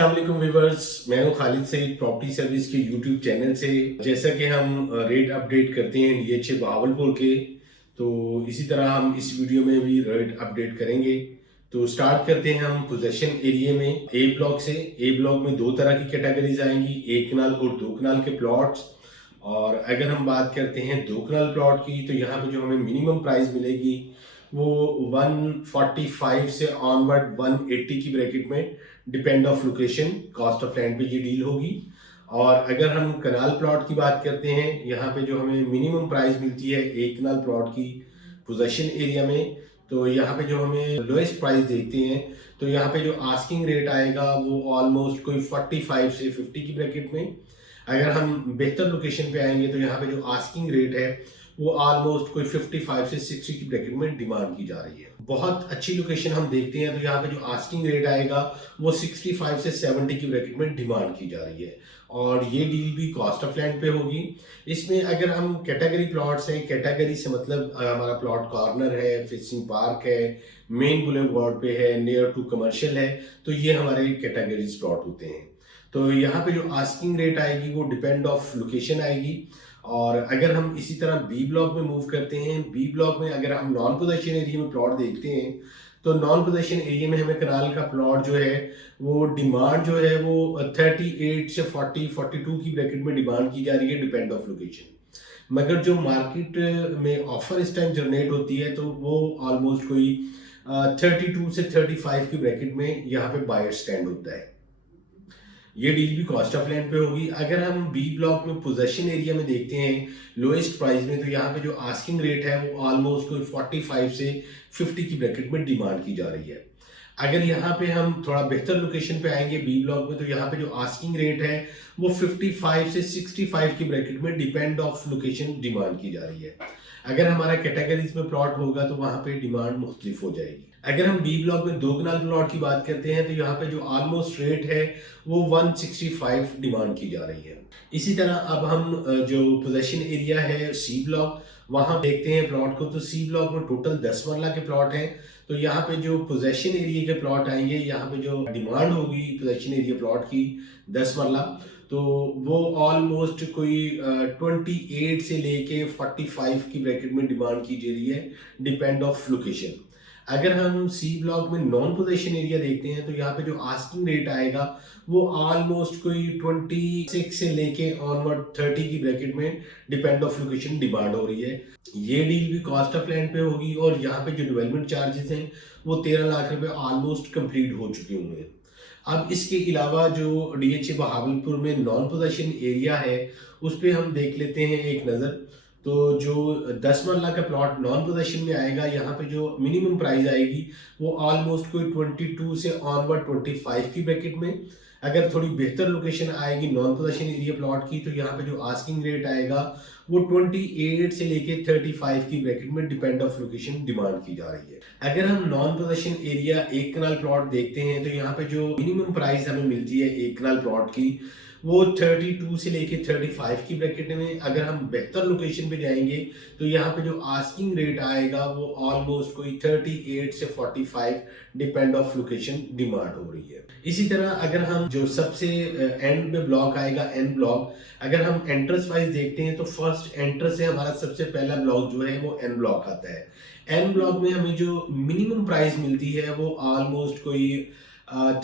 अस्सलाम वालेकुम व्यूवर्स, मैं हूं खालिद सईद प्रॉपर्टी सर्विस के यूट्यूब चैनल से। जैसा कि हम रेट अपडेट करते हैं डीएचए बहावलपुर के, तो इसी तरह हम इस वीडियो में भी रेट अपडेट करेंगे। तो स्टार्ट करते हैं हम पोजेशन एरिया में ए ब्लॉक से। ए ब्लॉक में दो तरह की कैटेगरीज आएंगी, 1 कनाल और 2 कनाल के प्लॉट्स। और अगर हम बात करते हैं 2 कनाल प्लॉट की, तो यहाँ पे जो हमें मिनिमम प्राइस मिलेगी वो 145 से ऑनवर्ड 180 की ब्रैकेट में, depend of location, cost of land पे ये डील होगी। और अगर हम कनाल प्लॉट की बात करते हैं, यहाँ पे जो हमें मिनिमम प्राइस मिलती है 1 कनाल प्लॉट की पोजेशन एरिया में, तो यहाँ पे जो हमें लोएस्ट प्राइस देखते हैं, तो यहाँ पे जो आस्किंग रेट आएगा वो ऑलमोस्ट कोई 45 से 50 की ब्रैकेट में। अगर हम बेहतर लोकेशन पे आएंगे तो यहाँ पे जो आस्किंग रेट है वो ऑलमोस्ट कोई 55 से 60 की ब्रैकेट में डिमांड की जा रही है। बहुत अच्छी लोकेशन हम देखते हैं तो यहाँ पे जो आस्किंग रेट आएगा वो 65 से 70 की ब्रैकेट में डिमांड की जा रही है। और ये डील भी कॉस्ट ऑफ लैंड पे होगी। इसमें अगर हम कैटेगरी प्लॉट्स हैं, कैटेगरी से मतलब हमारा प्लॉट कॉर्नर है, फिशिंग पार्क है, मेन बुलेवार्ड पे है, नियर टू कमर्शियल है, तो ये हमारे कैटेगरीज प्लॉट होते हैं। तो यहाँ पे जो आस्किंग रेट आएगी वो डिपेंड ऑफ लोकेशन आएगी। और अगर हम इसी तरह बी ब्लॉक में मूव करते हैं, बी ब्लॉक में अगर हम नॉन पोजेशन एरिया में प्लॉट देखते हैं, तो नॉन पोजेशन एरिया में हमें कनाल का प्लॉट जो है वो डिमांड जो है वो 38 से 42 की ब्रैकेट में डिमांड की जा रही है, डिपेंड ऑफ लोकेशन। मगर जो मार्केट में ऑफर इस टाइम जनरेट होती है तो वो ऑलमोस्ट कोई 32 से 35 की ब्रैकेट में यहाँ पे बायर स्टैंड होता है। ये डील भी कॉस्ट ऑफ लैंड पे होगी। अगर हम बी ब्लॉक में पोजेशन एरिया में देखते हैं लोएस्ट प्राइस में, तो यहाँ पे जो आस्किंग रेट है वो ऑलमोस्ट कोई 45 से 50 की ब्रैकेट में डिमांड की जा रही है। अगर यहाँ पे हम थोड़ा बेहतर लोकेशन पे आएंगे बी ब्लॉक में, तो यहाँ पे जो आस्किंग रेट है वो 55 से 65 की ब्रैकेट में, डिपेंड ऑफ लोकेशन, डिमांड की जा रही है। अगर हमारा कैटेगरीज में प्लॉट होगा तो वहाँ पे डिमांड मुख्तलिफ हो जाएगी। अगर हम बी ब्लॉक में 2 कनाल प्लॉट की बात करते हैं, तो यहाँ पे जो ऑलमोस्ट रेट है वो 165 डिमांड की जा रही है। इसी तरह अब हम जो पोजेशन एरिया है सी ब्लॉक, वहाँ देखते हैं प्लॉट को। तो सी ब्लॉक में टोटल 10 मरला के प्लॉट हैं। तो यहाँ पे जो पोजेशन एरिया के प्लॉट आएंगे, यहाँ पे जो डिमांड होगी पोजेशन एरिया प्लॉट की 10 मरला, तो वो ऑलमोस्ट कोई 28 से लेके 45 की ब्रैकेट में डिमांड की जा रही है, डिपेंड ऑफ लोकेशन। अगर हम सी ब्लॉक में नॉन पोजेशन एरिया देखते हैं, तो यहाँ पे जो आस्किंग रेट आएगा वो ऑलमोस्ट कोई 26 से लेके ऑनवर्ड 30 की ब्रैकेट में, डिपेंड ऑफ लोकेशन, डिमांड हो रही है। ये डील भी कॉस्ट ऑफ लैंड पे होगी। और यहाँ पे जो डेवलपमेंट चार्जेस हैं वो 13 लाख रुपए ऑलमोस्ट कंप्लीट हो चुके हुए हैं। अब इसके अलावा जो डीएचए बहावलपुर में नॉन पोजेशन एरिया है उस पर हम देख लेते हैं एक नज़र। तो जो 10 मरला का प्लॉट नॉन पोजेशन में आएगा, यहाँ पे जो मिनिमम प्राइस आएगी वो ऑलमोस्ट कोई 22 से ऑनवर्ड 25 की ब्रैकेट में। अगर थोड़ी बेहतर लोकेशन आएगी नॉन पोजेशन एरिया प्लॉट की, तो यहाँ पे जो आस्किंग रेट आएगा वो 28 से लेके 35 की ब्रैकेट में, डिपेंड ऑफ लोकेशन, डिमांड की जा रही है। अगर हम नॉन पोजेशन एरिया 1 कनाल प्लॉट देखते हैं, तो यहाँ पे जो मिनिमम प्राइस हमें मिलती है 1 कनाल प्लॉट की वो 32 से लेके 35 की ब्रैकेट में। अगर हम बेहतर लोकेशन पे जाएंगे तो यहाँ पे जो आस्किंग रेट आएगा वो ऑलमोस्ट कोई 38 से 45, डिपेंड ऑफ लोकेशन, डिमांड हो रही है। इसी तरह अगर हम जो सबसे एंड में ब्लॉक आएगा एन ब्लॉक, अगर हम एंट्रेंस वाइज देखते हैं तो फर्स्ट एंट्रेंस से हमारा सबसे पहला ब्लॉक जो है वो एन ब्लॉक आता है। एन ब्लॉक में हमें जो मिनिमम प्राइस मिलती है वो ऑलमोस्ट कोई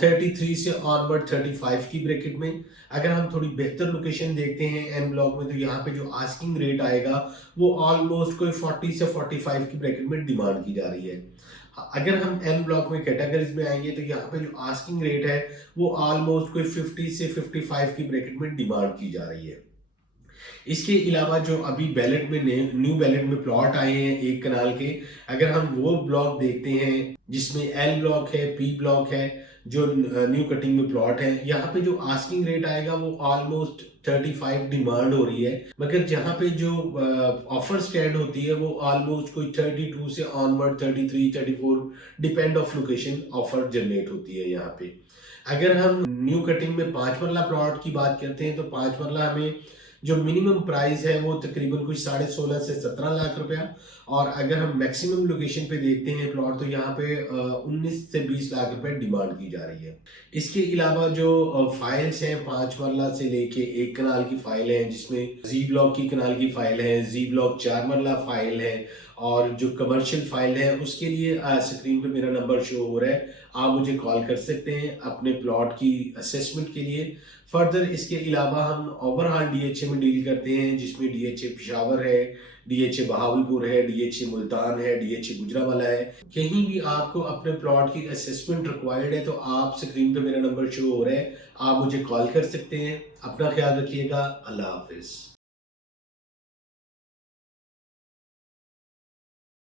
33 से ऑनवर्ड 35 की ब्रैकेट में। अगर हम थोड़ी बेहतर लोकेशन देखते हैं एन ब्लॉक में, तो यहाँ पे जो आस्किंग रेट आएगा वो ऑलमोस्ट कोई 40 से 45 की ब्रैकेट में डिमांड की जा रही है। अगर हम एन ब्लॉक में कैटेगरीज में आएंगे तो यहाँ पे जो आस्किंग रेट है वो ऑलमोस्ट कोई 50 से 55 की ब्रैकेट में डिमांड की जा रही है। इसके अलावा जो अभी बैलेट में न्यू बैलेट में प्लॉट आए हैं 1 कनाल के, अगर हम वो ब्लॉक देखते हैं जिसमें एल ब्लॉक है, पी ब्लॉक है, जो न्यू कटिंग में प्लॉट है, यहाँ पे जो आस्किंग रेट आएगा वो ऑलमोस्ट 35 डिमांड हो रही है। मगर जहाँ पे जो ऑफर स्टैंड होती है वो ऑलमोस्ट कोई 32 से onward 33, 34, depend of location, offer generate होती है यहाँ पे। अगर हम न्यू कटिंग में 5 मरला प्लॉट की बात करते हैं, तो 5 मरला हमें जो मिनिमम प्राइस है वो तकरीबन कुछ 16.5 से 17 लाख रुपया, और अगर हम मैक्सिमम लोकेशन पे देखते हैं प्लॉट, तो यहाँ पे 19 से 20 लाख रुपए डिमांड की जा रही है। इसके अलावा जो फाइल्स हैं, 5 मरला से लेके 1 कनाल की फाइल है, जिसमें जी ब्लॉक की कनाल की फाइल है, जी ब्लॉक 4 मरला फाइल है, और जो कमर्शियल फाइल है उसके लिए स्क्रीन पे मेरा नंबर शो हो रहा है, आप मुझे कॉल कर सकते हैं अपने प्लॉट की असेसमेंट के लिए। फर्दर इसके अलावा हम ओवरऑल डीएचए में डील करते हैं, जिसमें डीएचए पेशावर है, डीएचए बहावलपुर है, डीएचए मुल्तान है, डीएचए गुजरावाला है। कहीं भी आपको अपने प्लॉट की असेसमेंट रिक्वायर्ड है तो आप स्क्रीन पे मेरा नंबर शो हो रहा है, आप मुझे कॉल कर सकते हैं। अपना ख्याल रखिएगा। अल्लाह हाफिज़।